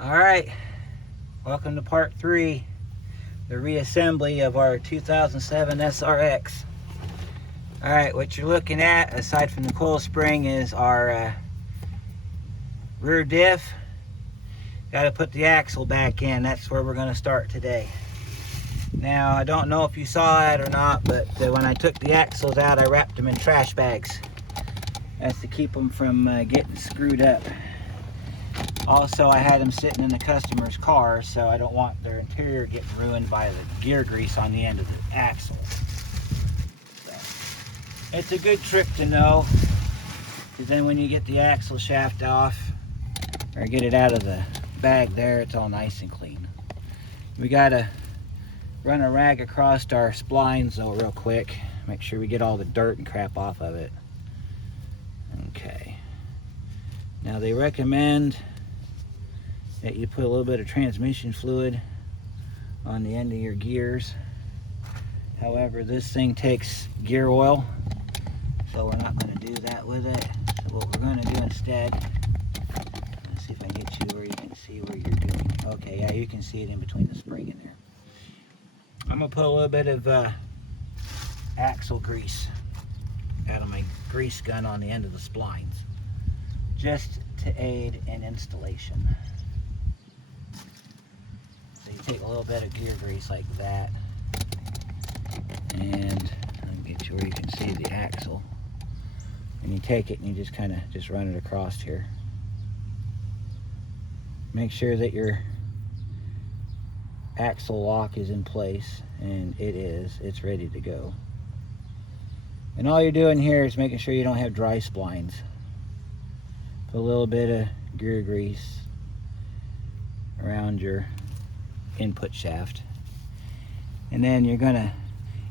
Alright, welcome to part 3, the reassembly of our 2007 SRX. Alright, what you're looking at, aside from the coil spring, is our rear diff. Got to put the axle back in. That's where we're going to start today. Now, I don't know if you saw it or not, but when I took the axles out, I wrapped them in trash bags. That's to keep them from getting screwed up. Also, I had them sitting in the customer's car, so I don't want their interior getting ruined by the gear grease on the end of the axle. So, it's a good trick to know, because then when you get the axle shaft off, or get it out of the bag there, it's all nice and clean. We gotta run a rag across our splines though real quick. Make sure we get all the dirt and crap off of it. Okay. Now they recommend that you put a little bit of transmission fluid on the end of your gears. However, this thing takes gear oil, so we're not going to do that with it. So what we're going to do instead, let's see if I can get you where you can see where you're doing. Okay, yeah, you can see it in between the spring in there. I'm going to put a little bit of axle grease out of my grease gun on the end of the splines, just to aid in installation. So you take a little bit of gear grease like that, and I'll get you where you can see the axle, and you take it and you just kind of just run it across here. Make sure that your axle lock is in place, and it is. It's ready to go. And all you're doing here is making sure you don't have dry splines. Put a little bit of gear grease around your input shaft, and then you're going to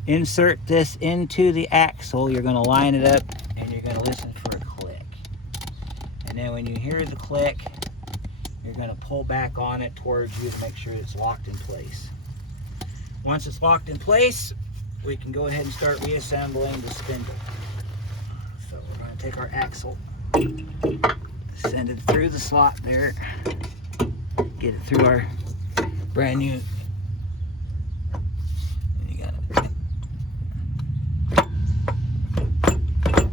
insert this into the axle. You're going to line it up, and you're going to listen for a click. And then when you hear the click, you're going to pull back on it towards you to make sure it's locked in place. Once it's locked in place, we can go ahead and start reassembling the spindle. So we're going to take our axle, send it through the slot there, get it through our brand new, and you got it.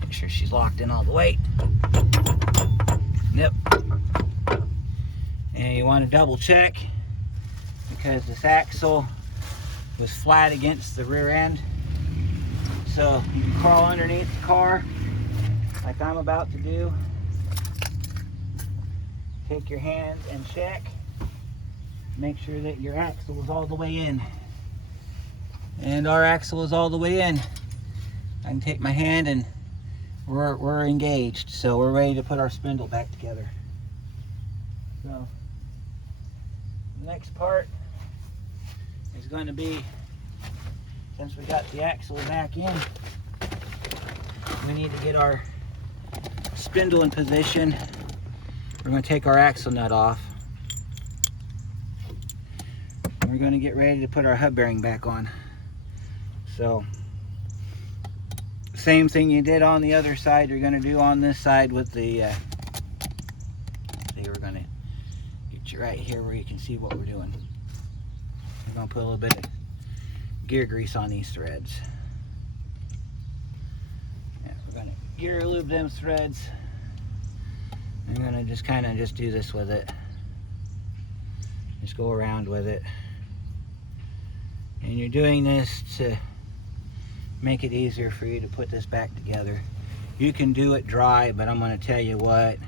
Make sure she's locked in all the way. Yep. And you want to double check, because this axle was flat against the rear end. So you can crawl underneath the car like I'm about to do. Take your hands and check. Make sure that your axle is all the way in. And our axle is all the way in. I can take my hand and we're engaged. So we're ready to put our spindle back together. So the next part is going to be, since we got the axle back in, we need to get our spindle in position. We're going to take our axle nut off. And we're going to get ready to put our hub bearing back on. So, same thing you did on the other side, you're going to do on this side with the, we're going to get you right here where you can see what we're doing. We're going to put a little bit of gear grease on these threads. Yeah, we're going to gear lube them threads. I'm going to just kind of just do this with it. Just go around with it. And you're doing this to make it easier for you to put this back together. You can do it dry, but I'm going to tell you what,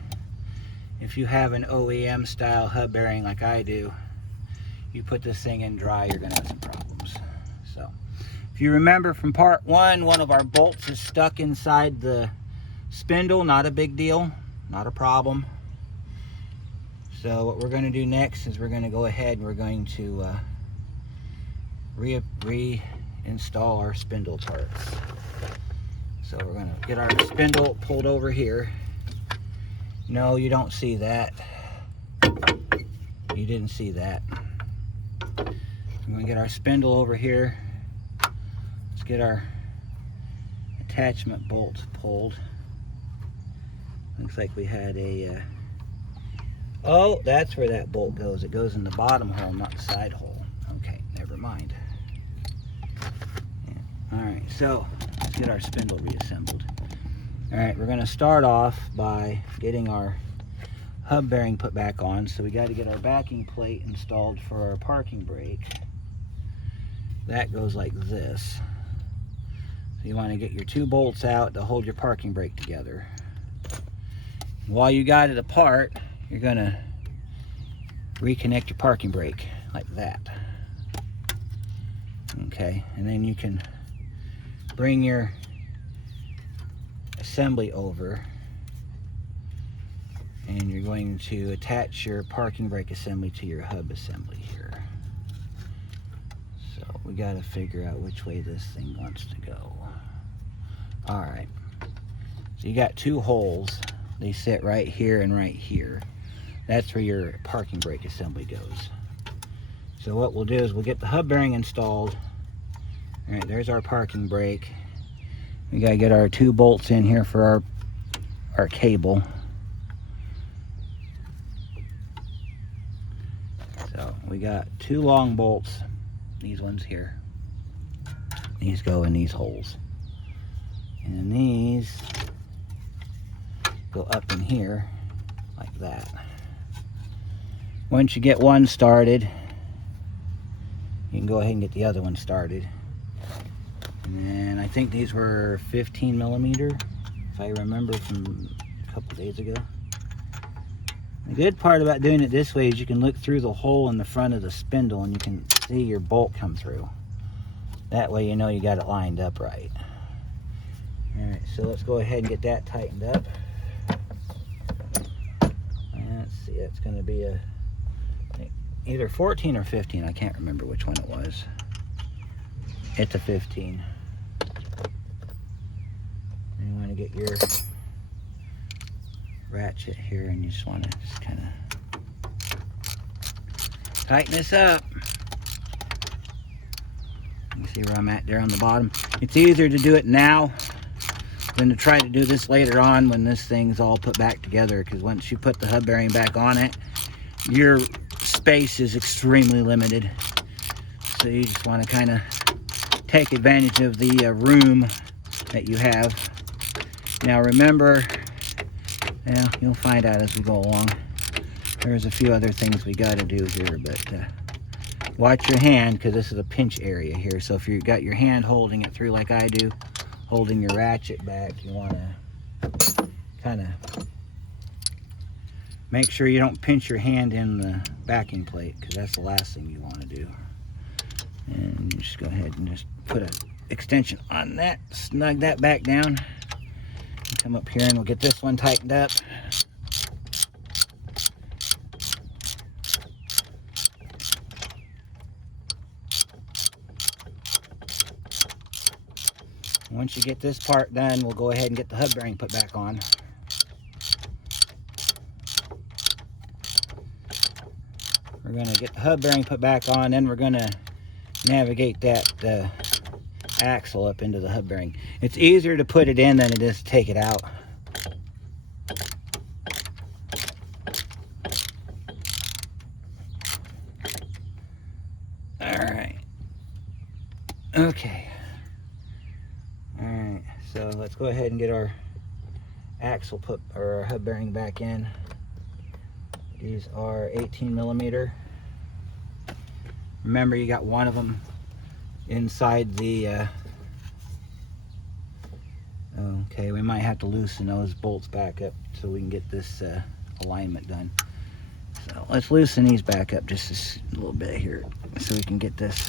if you have an OEM style hub bearing like I do, you put this thing in dry, you're going to have some problems. So, if you remember from part 1, one of our bolts is stuck inside the spindle. Not a big deal, not a problem. So what we're going to do next is we're going to go ahead and we're going to reinstall our spindle parts. So we're going to get our spindle pulled over here. No, you don't see that. You didn't see that. I'm going to get our spindle over here. Let's get our attachment bolt pulled. Looks like we had a Oh, that's where that bolt goes. It goes in the bottom hole, not the side hole. Okay, never mind. Yeah. All right, so let's get our spindle reassembled. All right, we're gonna start off by getting our hub bearing put back on. So we got to get our backing plate installed for our parking brake. That goes like this. So you want to get your 2 bolts out to hold your parking brake together. While you got it apart, you're gonna reconnect your parking brake like that. Okay, and then you can bring your assembly over, and you're going to attach your parking brake assembly to your hub assembly here. So we got to figure out which way this thing wants to go. All right, so you got 2 holes. They sit right here and right here. That's where your parking brake assembly goes. So what we'll do is we'll get the hub bearing installed. All right, there's our parking brake. We gotta get our 2 bolts in here for our cable. So we got 2 long bolts, these ones here. These go in these holes. And then these go up in here like that. Once you get one started, you can go ahead and get the other one started. And I think these were 15 millimeter, if I remember from a couple days ago. The good part about doing it this way is you can look through the hole in the front of the spindle and you can see your bolt come through. That way you know you got it lined up right. All right, so let's go ahead and get that tightened up. Let's see, that's going to be either 14 or 15. I can't remember which one it was. It's a 15. And you want to get your ratchet here, and you just want to just kind of tighten this up. You see where I'm at there on the bottom. It's easier to do it now than to try to do this later on when this thing's all put back together, because once you put the hub bearing back on it, your space is extremely limited. So you just want to kind of take advantage of the room that you have. Now remember, you'll find out as we go along. There's a few other things we got to do here, but watch your hand, because this is a pinch area here. So if you've got your hand holding it through like I do, holding your ratchet back, you want to kind of make sure you don't pinch your hand in the backing plate, because that's the last thing you want to do. And you just go ahead and just put an extension on that, snug that back down. Come up here and we'll get this one tightened up. Once you get this part done, we'll go ahead and get the hub bearing put back on. We're going to get the hub bearing put back on, then we're going to navigate that axle up into the hub bearing. It's easier to put it in than it is to take it out. Alright. Okay. Alright, so let's go ahead and get our axle or our hub bearing back in. These are 18 millimeter. Remember, you got one of them inside the okay, we might have to loosen those bolts back up so we can get this alignment done. So let's loosen these back up just a little bit here so we can get this.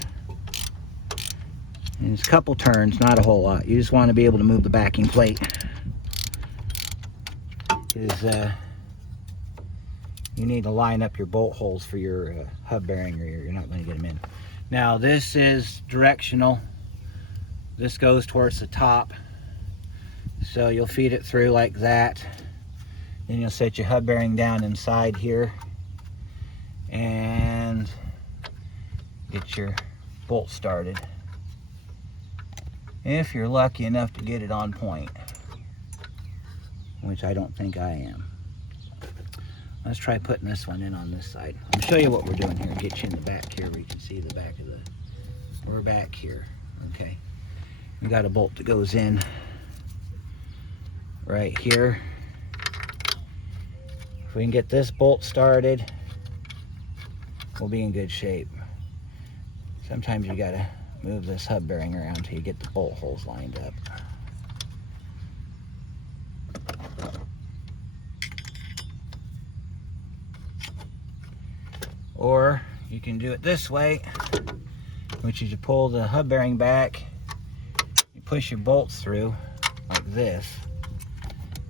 And it's a couple turns, not a whole lot. You just want to be able to move the backing plate, because you need to line up your bolt holes for your hub bearing, or you're not going to get them in. Now this is directional. This goes towards the top, so you'll feed it through like that. Then you'll set your hub bearing down inside here and get your bolt started, if you're lucky enough to get it on point, which I don't think I am. Let's try putting this one in on this side. I'll show you what we're doing here. Get you in the back here where you can see the back of the... We're back here. Okay. We got a bolt that goes in right here. If we can get this bolt started, we'll be in good shape. Sometimes you gotta move this hub bearing around until you get the bolt holes lined up. Or you can do it this way, which is you pull the hub bearing back, you push your bolts through like this,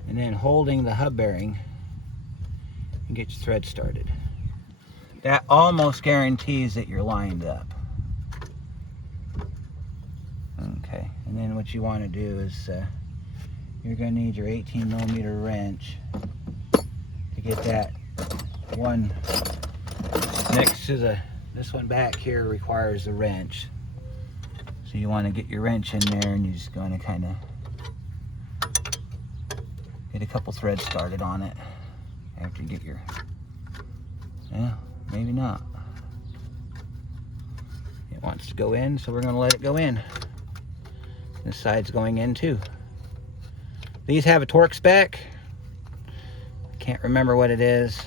and then holding the hub bearing, you get your thread started. That almost guarantees that you're lined up. Okay, and then what you want to do is you're going to need your 18mm wrench to get that one next to this one back here requires a wrench. So you want to get your wrench in there, and you're just going to kind of get a couple threads started on it after you get your, yeah, maybe not. It wants to go in, so we're going to let it go in. This side's going in too. These have a torque spec. I can't remember what it is.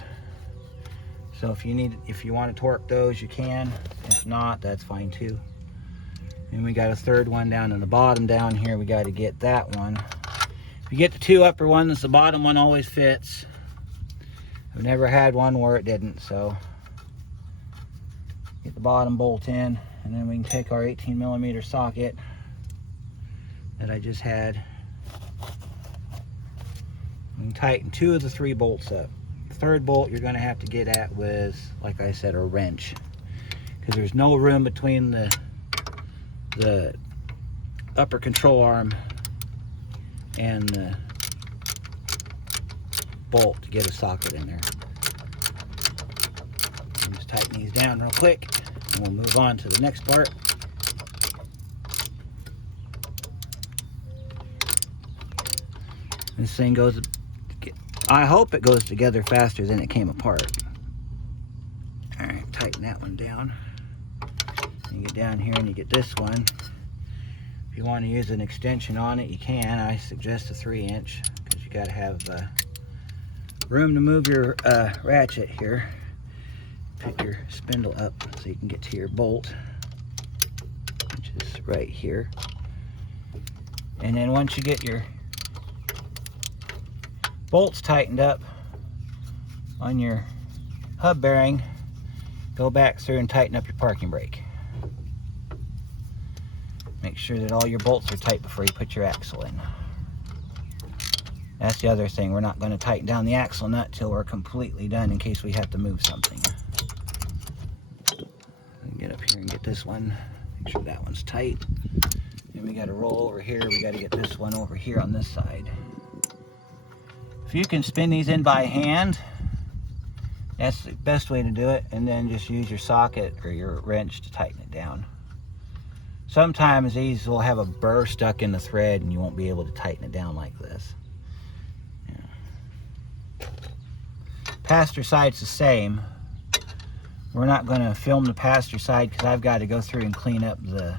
So if you want to torque those, you can. If not, that's fine too. And we got a third one down in the bottom down here. We got to get that one. If you get the two upper ones, the bottom one always fits. I've never had one where it didn't, so get the bottom bolt in, and then we can take our 18mm socket that I just had and tighten 2 of the 3 bolts up. The third bolt you're going to have to get at with, like I said, a wrench, because there's no room between the upper control arm and the bolt to get a socket in there. I'll just tighten these down real quick, and we'll move on to the next part. This thing goes, I hope it goes together faster than it came apart. All right, tighten that one down. You get down here and you get this one. If you want to use an extension on it, you can. I suggest a 3-inch, because you got to have room to move your ratchet here. Pick your spindle up so you can get to your bolt, which is right here. And then once you get your bolts tightened up on your hub bearing, go back through and tighten up your parking brake. Make sure that all your bolts are tight before you put your axle in. That's the other thing. We're not going to tighten down the axle nut till we're completely done, in case we have to move something. Get up here and get this one. Make sure that one's tight. Then we got to roll over here. We got to get this one over here on this side. If you can spin these in by hand, that's the best way to do it, and then just use your socket or your wrench to tighten it down. Sometimes these will have a burr stuck in the thread and you won't be able to tighten it down like this. Yeah. Passenger side's the same. We're not going to film the passenger side because I've got to go through and clean up the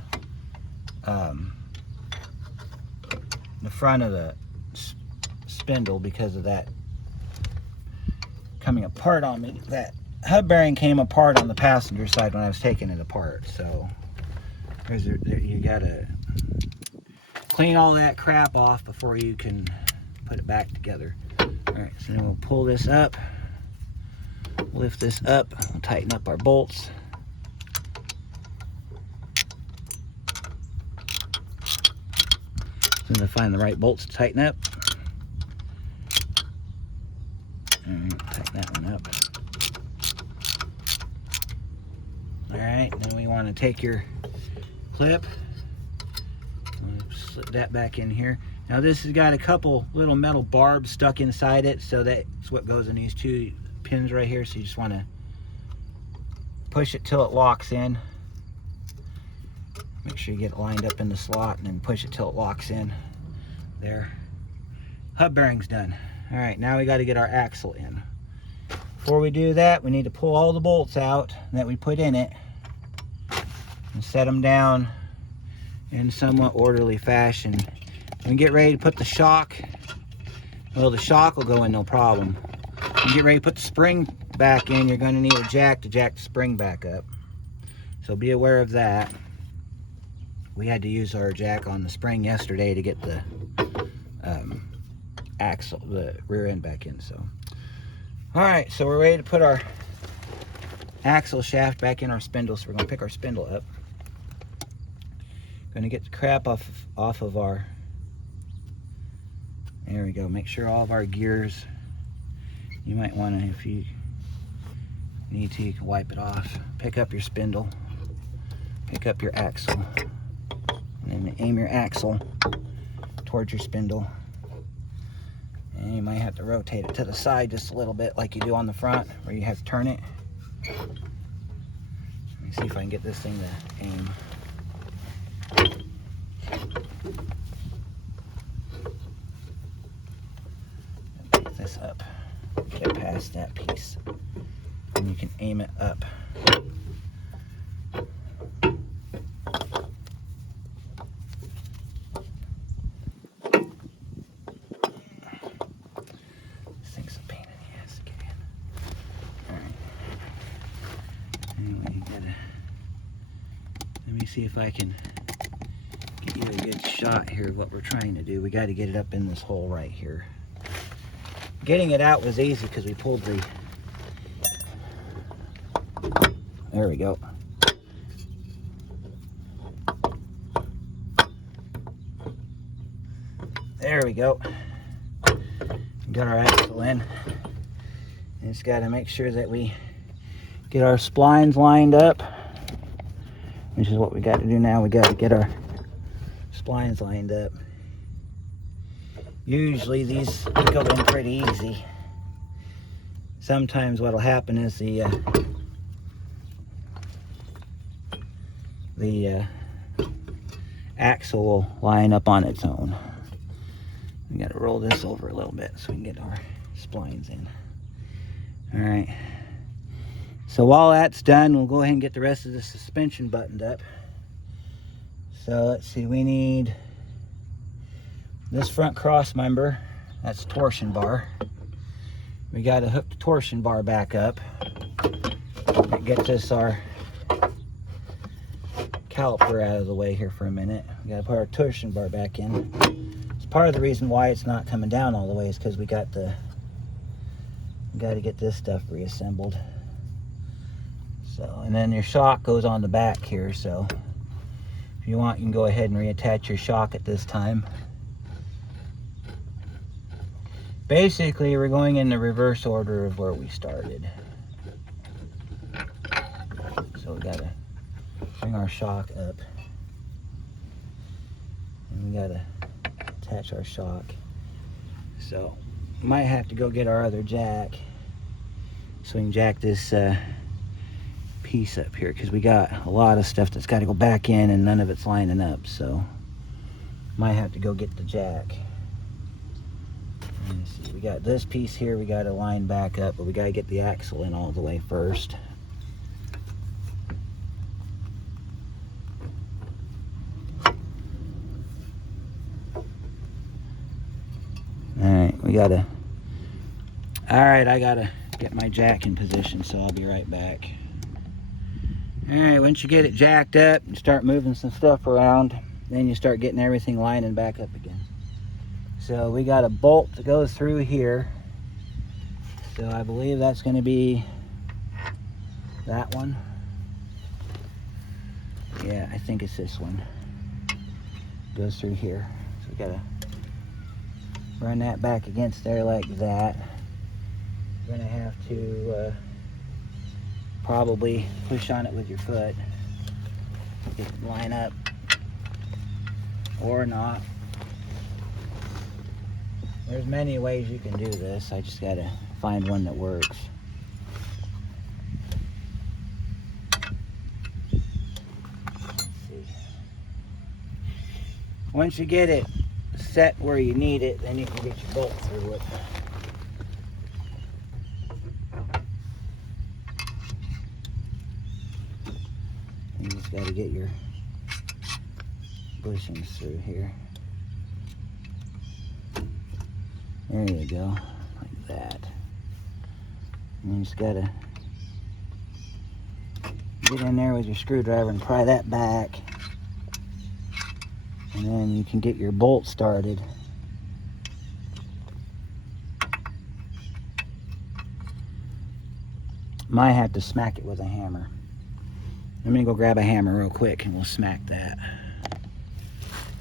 front of the spindle because of that coming apart on me. That hub bearing came apart on the passenger side when I was taking it apart, so you gotta clean all that crap off before you can put it back together. All right, so then we'll pull this up, lift this up, we'll tighten up our bolts. So to find the right bolts to tighten up. Tighten that one up. All right, then we want to take your clip, slip that back in here. Now this has got a couple little metal barbs stuck inside it, so that's what goes in these 2 pins right here. So you just want to push it till it locks in. Make sure you get it lined up in the slot, and then push it till it locks in. There. Hub bearing's done. All right, now we got to get our axle in. before we do that, we need to pull all the bolts out that we put in it and set them down in somewhat orderly fashion. When we get ready to put the shock, well, the shock will go in no problem. When you get ready to put the spring back in, you're going to need a jack to jack the spring back up. So be aware of that. We had to use our jack on the spring yesterday to get the axle, the rear end back in. So, all right, so we're ready to put our axle shaft back in our spindle. So we're going to pick our spindle up. Going to get the crap off of our. There we go. Make sure all of our gears. You might want to, if you need to, you can wipe it off. Pick up your spindle. Pick up your axle. And then aim your axle towards your spindle. And you might have to rotate it to the side just a little bit like you do on the front, where you have to turn it. Let me see if I can get this thing to aim. Pick this up. Get it past that piece. And you can aim it up. Let me see if I can get you a good shot here of what we're trying to do. We got to get it up in this hole right here. Getting it out was easy because we pulled the... There we go. There we go. Got our axle in. And just got to make sure that we get our splines lined up, which is what we got to do now. We got to get our splines lined up. Usually these go in pretty easy. Sometimes what'll happen is the axle will line up on its own. We got to roll this over a little bit so we can get our splines in. All right. So while that's done, we'll go ahead and get the rest of the suspension buttoned up. So let's see, we need this front cross member. That's the torsion bar. We got to hook the torsion bar back up. That gets us our caliper out of the way here for a minute. We got to put our torsion bar back in. It's part of the reason why it's not coming down all the way is because we got to get this stuff reassembled. So, and then your shock goes on the back here, so if you want, you can go ahead and reattach your shock at this time. Basically, we're going in the reverse order of where we started. So we gotta bring our shock up. And we gotta attach our shock. So, might have to go get our other jack so we can jack this piece up here, because we got a lot of stuff that's got to go back in and none of it's lining up, so might have to go get the jack. Let's see, we got this piece here we got to line back up, but we got to get the axle in all the way first. Alright, I gotta get my jack in position, so I'll be right back. Alright, once you get it jacked up and start moving some stuff around, then you start getting everything lining back up again. So we got a bolt that goes through here. So I believe that's going to be that one. Yeah, I think it's this one. Goes through here. So we got to run that back against there like that. You're going to have to probably push on it with your foot. Get it to line up. Or not. There's many ways you can do this. I just got to find one that works. Let's see. Once you get it set where you need it, then you can get your bolt through it. just got to get your bushings through here. There you go, like that. And you just got to get in there with your screwdriver and pry that back. And then you can get your bolt started. Might have to smack it with a hammer. I'm gonna go grab a hammer real quick and we'll smack that.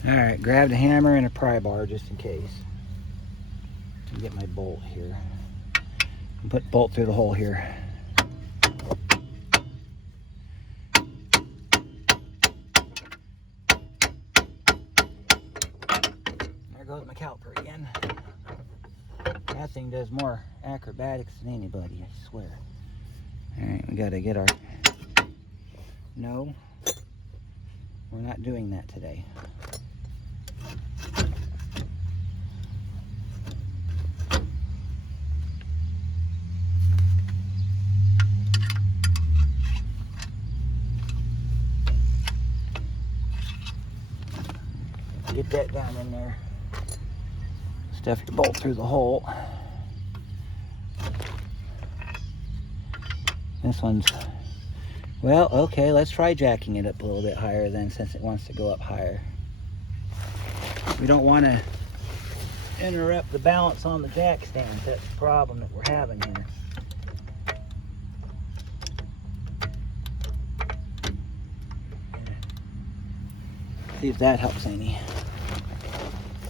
Alright, grab the hammer and a pry bar just in case. And get my bolt here. And put bolt through the hole here. There goes my caliper again. That thing does more acrobatics than anybody, I swear. Alright, we gotta get our... No, we're not doing that today. Get that down in there. Stuff your bolt through the hole. This one's, well, okay, let's try jacking it up a little bit higher then, since it wants to go up higher. We don't want to interrupt the balance on the jack stands. That's the problem that we're having here. See if that helps any.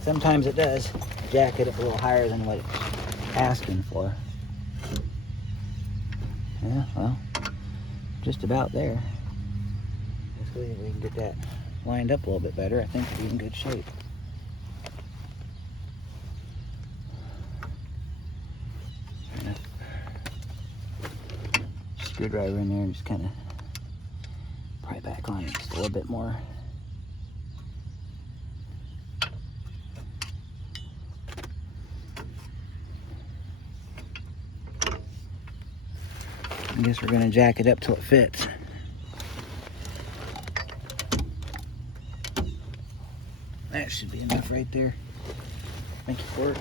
Sometimes it does. Jack it up a little higher than what it's asking for. Yeah, well, just about there. Let's see if we can get that lined up a little bit better. I think we'll be in good shape. Screwdriver in there and just kind of pry back on it just a little bit more. I guess we're going to jack it up till it fits. That should be enough right there. Make it work.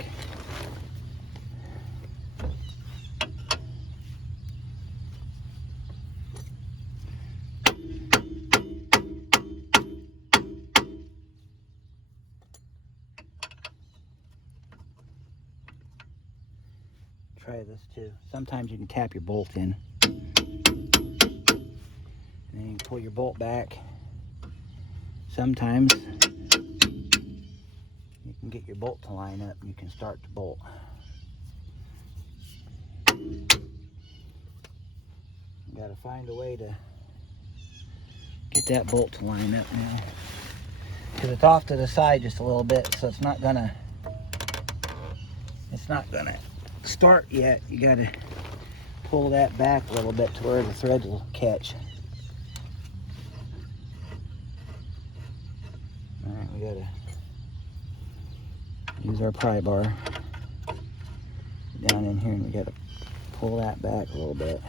Try this too. Sometimes you can tap your bolt in. And then you pull your bolt back. Sometimes you can get your bolt to line up and you can start the bolt. You gotta find a way to get that bolt to line up now. Because it's off to the side just a little bit, so it's not gonna start yet. You gotta pull that back a little bit to where the threads will catch. Alright, we gotta use our pry bar down in here and we gotta pull that back a little bit.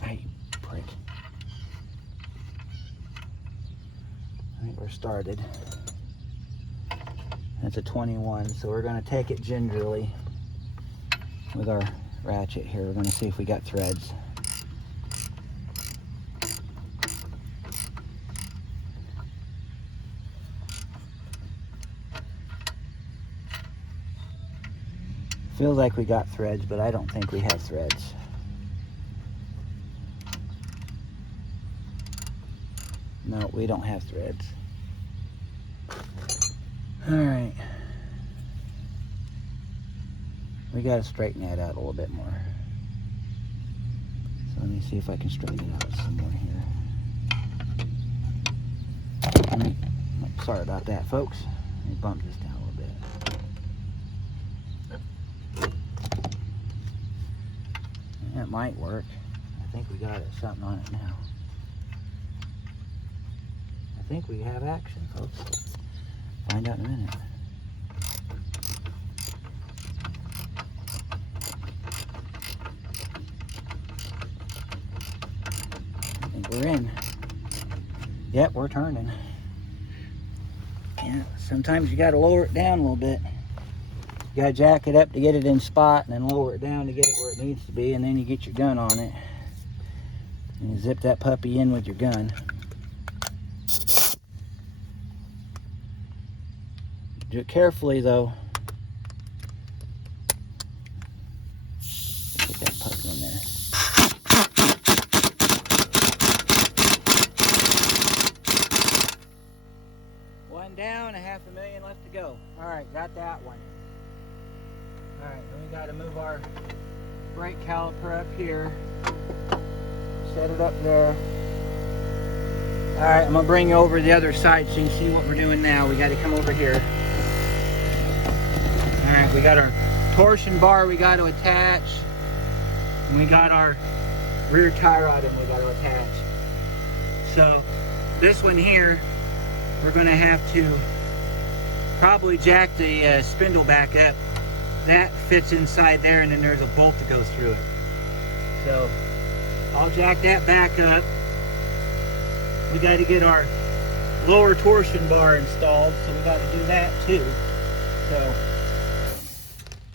Hey, prick. I think we're started. That's a 21, so we're gonna take it gingerly with our ratchet here. We're going to see if we got threads. Feels like we got threads, but I don't think we have threads. No, we don't have threads. All right. We got to straighten that out a little bit more. So let me see if I can straighten it out some more here. Sorry about that, folks. Let me bump this down a little bit. That might work. I think we got something on it now. I think we have action, folks. Find out in a minute. We're in. Yep, we're turning. Yeah, sometimes you gotta lower it down a little bit. You gotta jack it up to get it in spot, and then lower it down to get it where it needs to be, and then you get your gun on it. And you zip that puppy in with your gun. Do it carefully though. Get that puppy in there. One down, $500,000 left to go. All right, got that one. All right, then we got to move our brake caliper up here. Set it up there. All right, I'm gonna bring you over to the other side so you can see what we're doing now. We got to come over here. All right, we got our torsion bar we got to attach. And we got our rear tie rod and we got to attach. So this one here, we're going to have to probably jack the spindle back up. That fits inside there, and then there's a bolt that goes through it. So I'll jack that back up. We got to get our lower torsion bar installed, so we got to do that too. So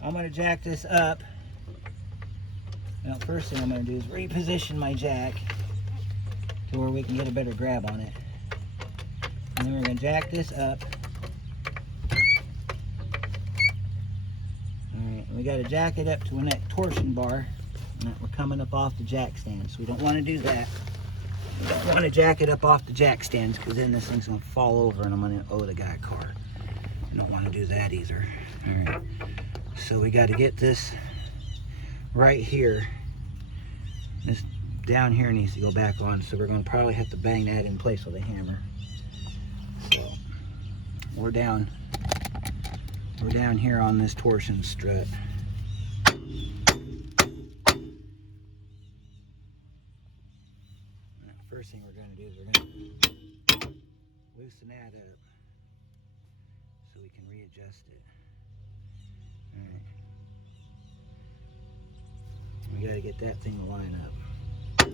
I'm going to jack this up. Now, first thing I'm going to do is reposition my jack to where we can get a better grab on it. And then we're going to jack this up. Alright, we got to jack it up to when that torsion bar. We're coming up off the jack stand, so we don't want to do that. We don't want to jack it up off the jack stands, because then this thing's going to fall over and I'm going to owe the guy a car. I don't want to do that either. Alright, so we got to get this right here. This down here needs to go back on, so we're going to probably have to bang that in place with a hammer. So we're down here on this torsion strut. First thing we're going to do is we're going to loosen that up so we can readjust it. All right. We got to get that thing to line up. Let's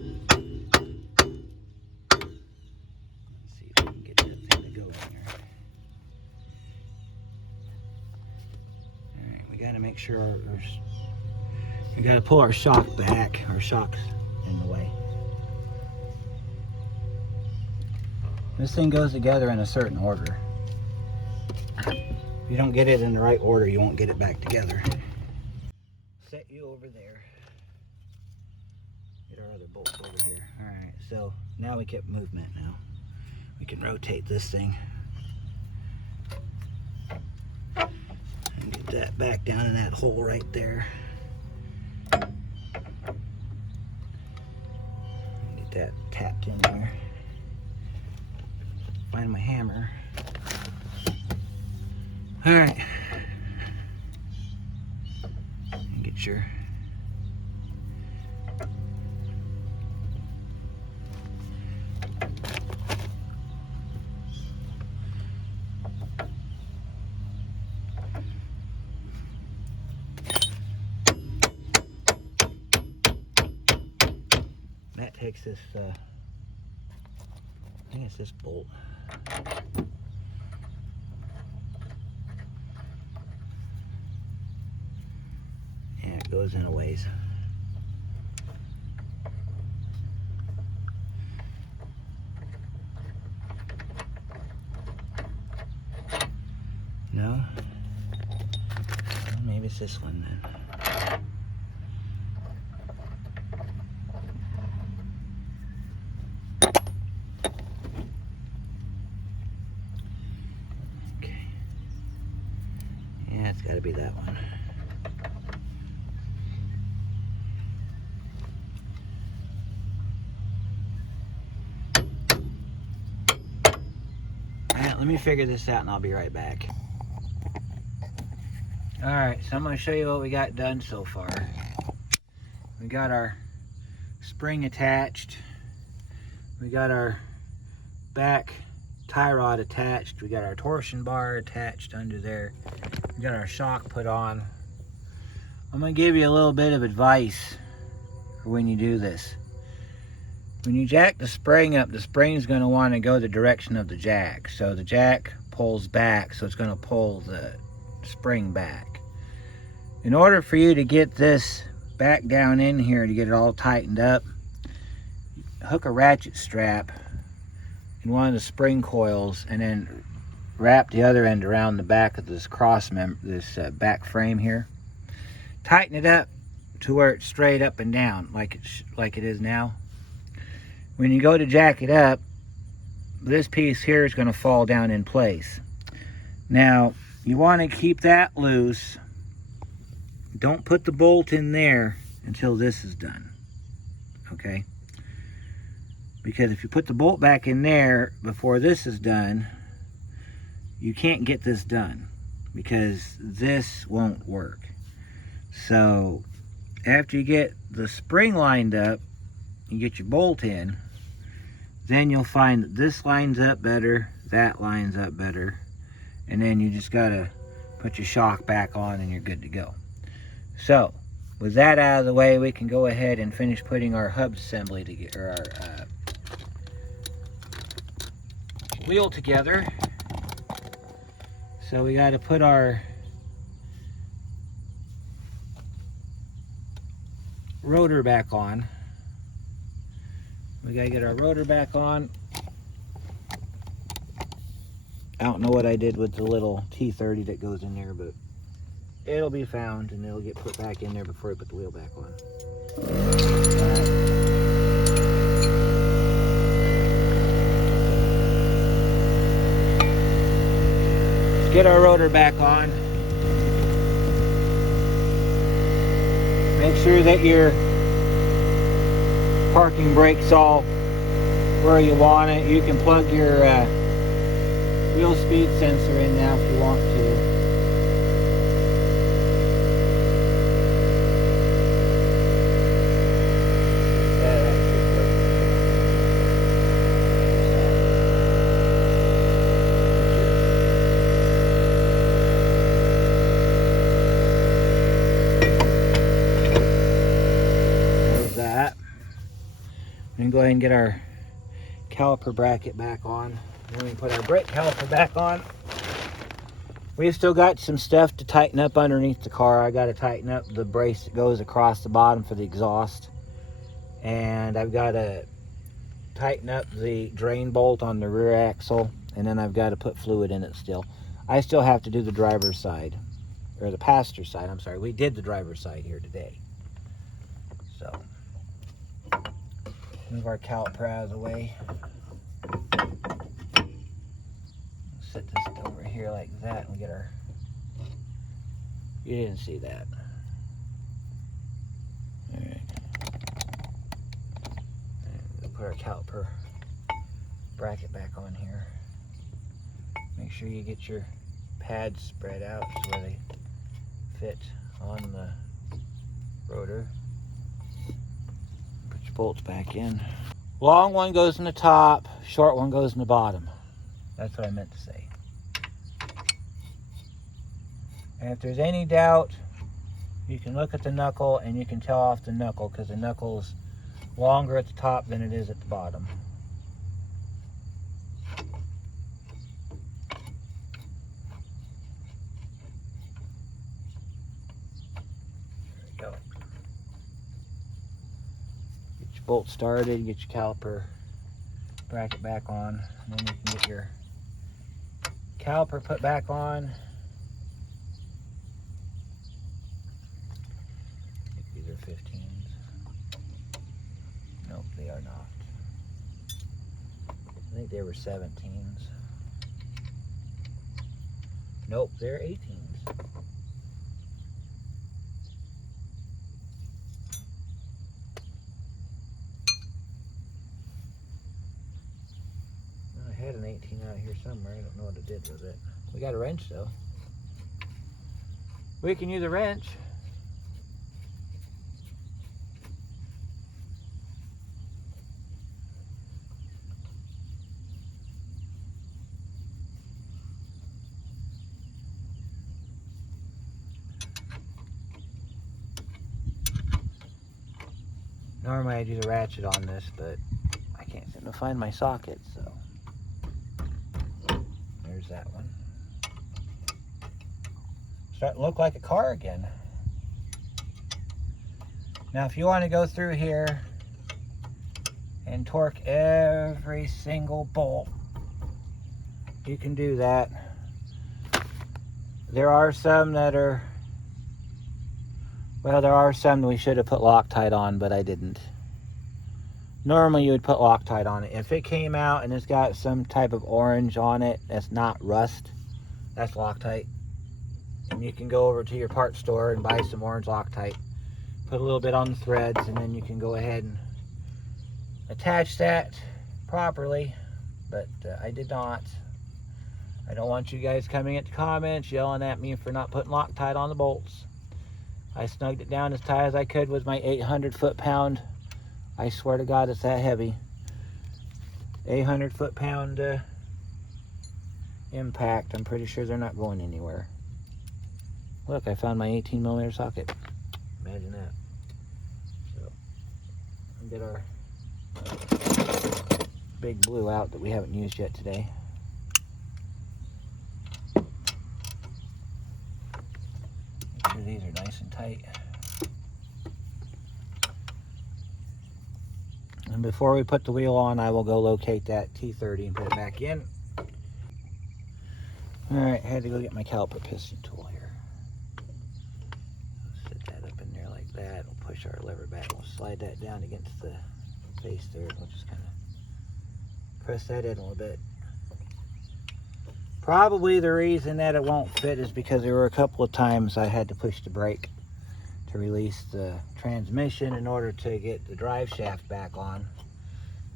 see if we can get that thing to go in here. All right, we got to make sure we got to pull our shock back. Our shock's in the way. This thing goes together in a certain order. If you don't get it in the right order, you won't get it back together. Set you over there. Get our other bolt over here. Alright, so now we get movement now. We can rotate this thing. And get that back down in that hole right there. Get that tapped in there. Find my hammer. All right. Get your that takes this I think it's this bolt. Yeah, it goes in a ways. No? Maybe it's this one then. Yeah, it's got to be that one. Alright, let me figure this out and I'll be right back. Alright, so I'm going to show you what we got done so far. We got our spring attached. We got our back tie rod attached. We got our torsion bar attached under there. We got our shock put on. I'm going to give you a little bit of advice for when you do this. When you jack the spring up, the spring's going to want to go the direction of the jack. So the jack pulls back, so it's going to pull the spring back. In order for you to get this back down in here to get it all tightened up, hook a ratchet strap in one of the spring coils and then wrap the other end around the back of this back frame here. Tighten it up to where it's straight up and down like it is now. When you go to jack it up, this piece here is going to fall down in place. Now, you want to keep that loose. Don't put the bolt in there until this is done, okay? Because if you put the bolt back in there before this is done, you can't get this done because this won't work. So, after you get the spring lined up, you get your bolt in, then you'll find that this lines up better, that lines up better, and then you just gotta put your shock back on and you're good to go. So, with that out of the way, we can go ahead and finish putting our hub assembly together, or our wheel together. So we gotta put our rotor back on. We gotta get our rotor back on. I don't know what I did with the little T30 that goes in there, but it'll be found and it'll get put back in there before we put the wheel back on. Let's get our rotor back on. Make sure that your parking brake's all where you want it. You can plug your wheel speed sensor in now if you want to. And go ahead and get our caliper bracket back on. Then we put our brake caliper back on. We've still got some stuff to tighten up underneath the car. I got to tighten up the brace that goes across the bottom for the exhaust. And I've got to tighten up the drain bolt on the rear axle. And then I've got to put fluid in it still. I still have to do the driver's side. Or the passenger side, I'm sorry. We did the driver's side here today. So move our caliper out of the way. Set this over here like that and we get our... You didn't see that. Alright. We'll put our caliper bracket back on here. Make sure you get your pads spread out so where they fit on the rotor. Put your bolts back in. Long one goes in the top, short one goes in the bottom. That's what I meant to say. And if there's any doubt, you can look at the knuckle and you can tell off the knuckle because the knuckle is longer at the top than it is at the bottom. There we go. Get your bolt started, get your caliper bracket back on, and then you can get your caliper put back on. These are 15s. Nope, they are not. I think they were 17s. Nope, they're 18s. I had an 18 out here somewhere. I don't know what it did with it. We got a wrench though. We can use a wrench. Normally I'd use a ratchet on this, but can't seem to find my socket, so there's that one. Starting to look like a car again. Now if you want to go through here and torque every single bolt, you can do that. There are some that are, well, there are some that we should have put Loctite on, but I didn't. Normally you would put Loctite on it. If it came out and it's got some type of orange on it that's not rust, that's Loctite. And you can go over to your parts store and buy some orange Loctite. Put a little bit on the threads, and then you can go ahead and attach that properly. But I did not. I don't want you guys coming into comments yelling at me for not putting Loctite on the bolts. I snugged it down as tight as I could with my 800 foot-pound. I swear to God, it's that heavy. 800 foot-pound impact. I'm pretty sure they're not going anywhere. Look, I found my 18mm socket. Imagine that. So, we'll get our big blue out that we haven't used yet today. Make sure these are nice and tight. And before we put the wheel on, I will go locate that T30 and put it back in. Alright, I had to go get my caliper piston tool here. Set that up in there like that. We'll push our lever back. We'll slide that down against the face there. We'll just kind of press that in a little bit. Probably the reason that it won't fit is because there were a couple of times I had to push the brake to release the transmission in order to get the drive shaft back on.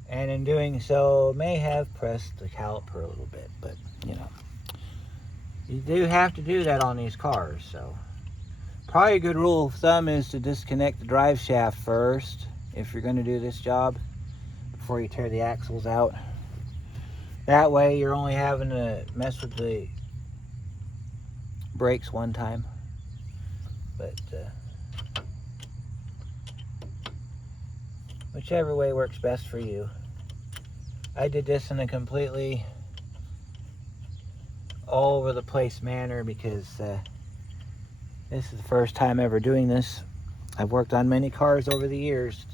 And in doing so, may have pressed the caliper a little bit, but you know, you do have to do that on these cars. So probably a good rule of thumb is to disconnect the drive shaft first if you're going to do this job before you tear the axles out. That way you're only having to mess with the brakes one time. But whichever way works best for you. I did this in a completely all over the place manner because this is the first time ever doing this. I've worked on many cars over the years.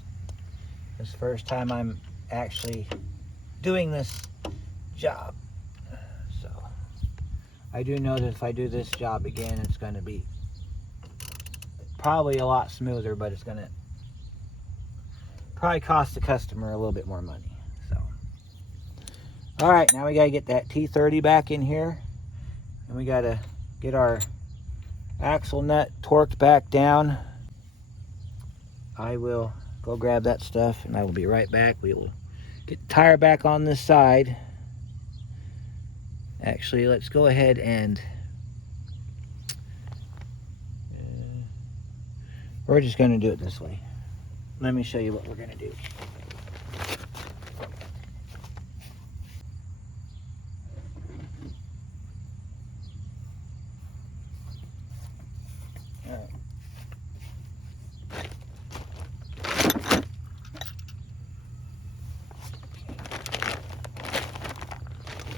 This is the first time I'm actually doing this job. So I do know that if I do this job again, it's going to be probably a lot smoother, but it's going to probably cost the customer a little bit more money. So all right, now we got to get that T30 back in here, and we got to get our axle nut torqued back down. I will go grab that stuff and I will be right back. We will get the tire back on this side. Actually, let's go ahead and we're just going to do it this way. Let me show you what we're going to do.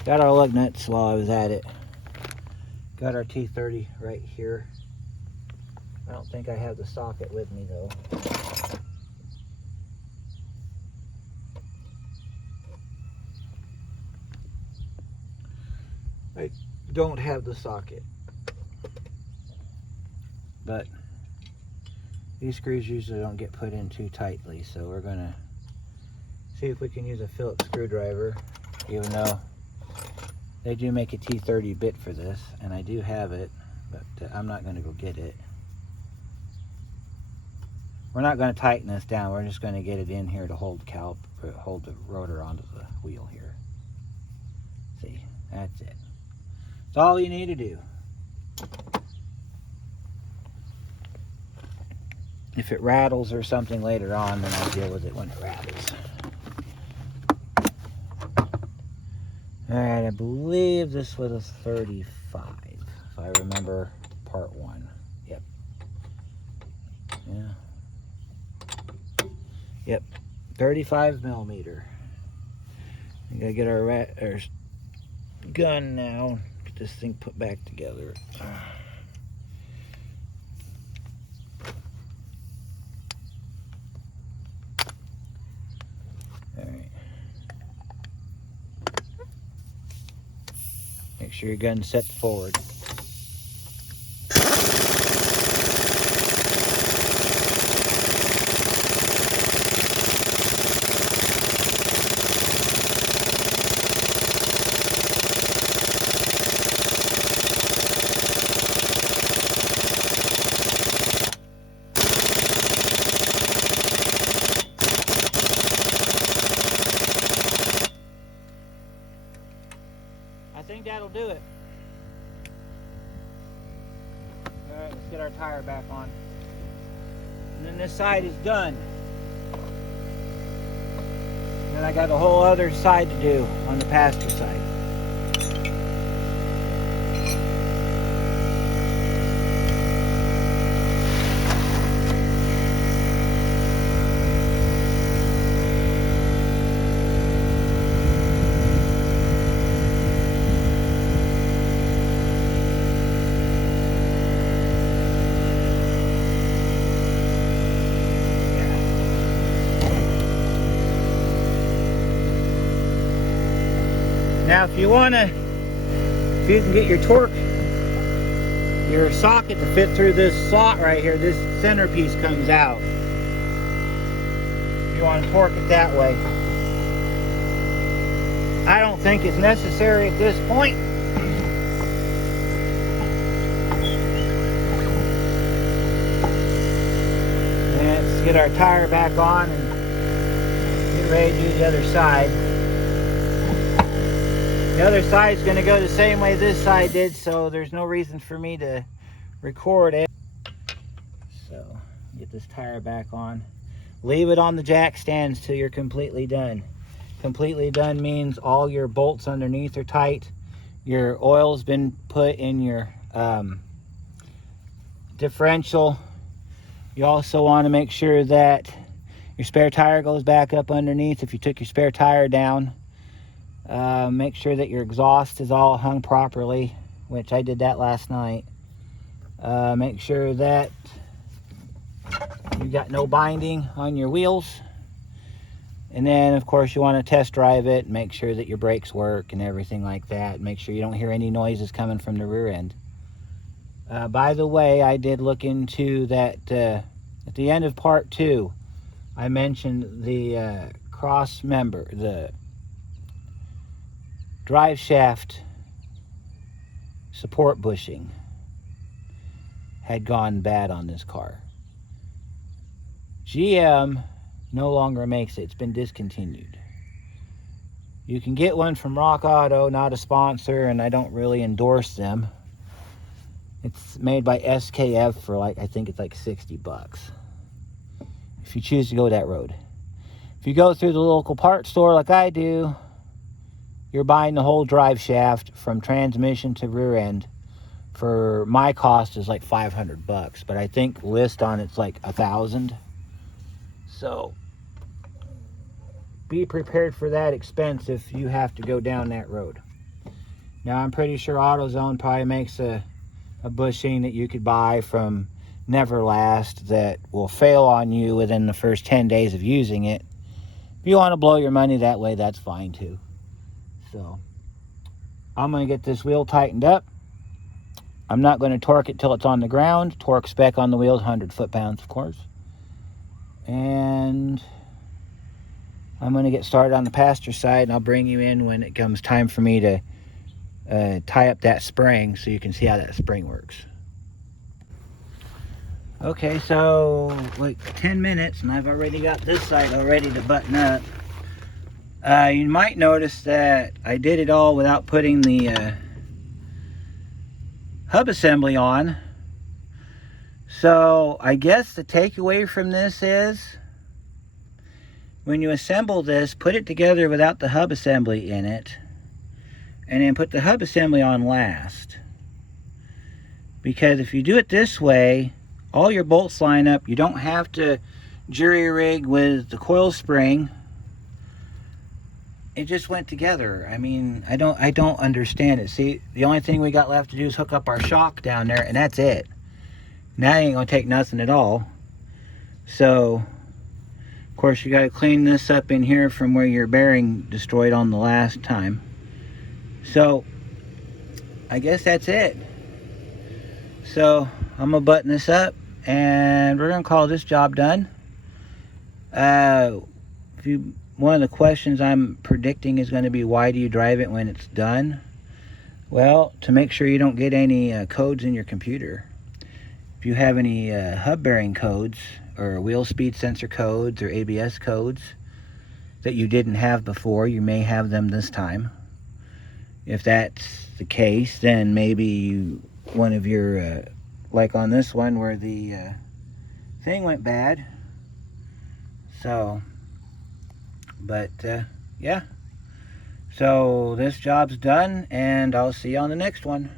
Got our lug nuts while I was at it. Got our T30 right here. I don't think I have the socket with me though. I don't have the socket. But these screws usually don't get put in too tightly, so we're gonna see if we can use a Phillips screwdriver, even though they do make a T30 bit for this, and I do have it, but I'm not going to go get it. We're not going to tighten this down. We're just going to get it in here to hold hold the rotor onto the wheel here. See, that's it. That's all you need to do. If it rattles or something later on, then I'll deal with it when it rattles. Alright, I believe this was a 35, if I remember part 1. Yep. Yeah. Yep. 35mm. We gotta get our gun now. Get this thing put back together. Alright. Make sure your gun's set forward. I think that'll do it. Alright, let's get our tire back on. And then this side is done. Then I got a whole other side to do on the passenger side. Now if you can get your torque, your socket to fit through this slot right here, this centerpiece comes out. If you want to torque it that way. I don't think it's necessary at this point. Let's get our tire back on and get ready to do the other side. The other side's going to go the same way this side did, so there's no reason for me to record it. So, get this tire back on. Leave it on the jack stands till you're completely done. Completely done means all your bolts underneath are tight. Your oil's been put in your differential. You also want to make sure that your spare tire goes back up underneath if you took your spare tire down. Make sure that your exhaust is all hung properly, which I did that last night. Make sure that you got no binding on your wheels. And then, of course, you want to test drive it and make sure that your brakes work and everything like that. Make sure you don't hear any noises coming from the rear end. By the way, I did look into that at the end of part 2. I mentioned the cross member, the drive shaft support bushing had gone bad on this car. GM no longer makes it. It's been discontinued. You can get one from Rock Auto, not a sponsor, and I don't really endorse them. It's made by SKF for I think it's like 60 bucks. If you choose to go that road. If you go through the local parts store like I do, you're buying the whole drive shaft from transmission to rear end. For my cost is like 500 bucks, but I think list on it's like 1,000. So be prepared for that expense if you have to go down that road. Now I'm pretty sure AutoZone probably makes a bushing that you could buy from Neverlast that will fail on you within the first 10 days of using it. If you want to blow your money that way, that's fine too. So I'm going to get this wheel tightened up. I'm not going to torque it till it's on the ground. Torque spec on the wheels, 100 foot-pounds, of course. And I'm going to get started on the passenger side, and I'll bring you in when it comes time for me to tie up that spring so you can see how that spring works. Okay, so like 10 minutes, and I've already got this side all ready to button up. You might notice that I did it all without putting the hub assembly on. So I guess the takeaway from this is when you assemble this, put it together without the hub assembly in it, and then put the hub assembly on last. Because if you do it this way, all your bolts line up. You don't have to jury rig with the coil spring. it just went together. I mean, I don't understand it. See, the only thing we got left to do is hook up our shock down there, and that's it. Now it ain't gonna take nothing at all. So, of course, you gotta clean this up in here from where your bearing destroyed on the last time. So, I guess that's it. So, I'm gonna button this up, and we're gonna call this job done. One of the questions I'm predicting is going to be, why do you drive it when it's done? Well, to make sure you don't get any codes in your computer. If you have any hub bearing codes or wheel speed sensor codes or ABS codes that you didn't have before, you may have them this time. If that's the case, then maybe one of your, like on this one where the thing went bad. So, but yeah. So this job's done, and I'll see you on the next one.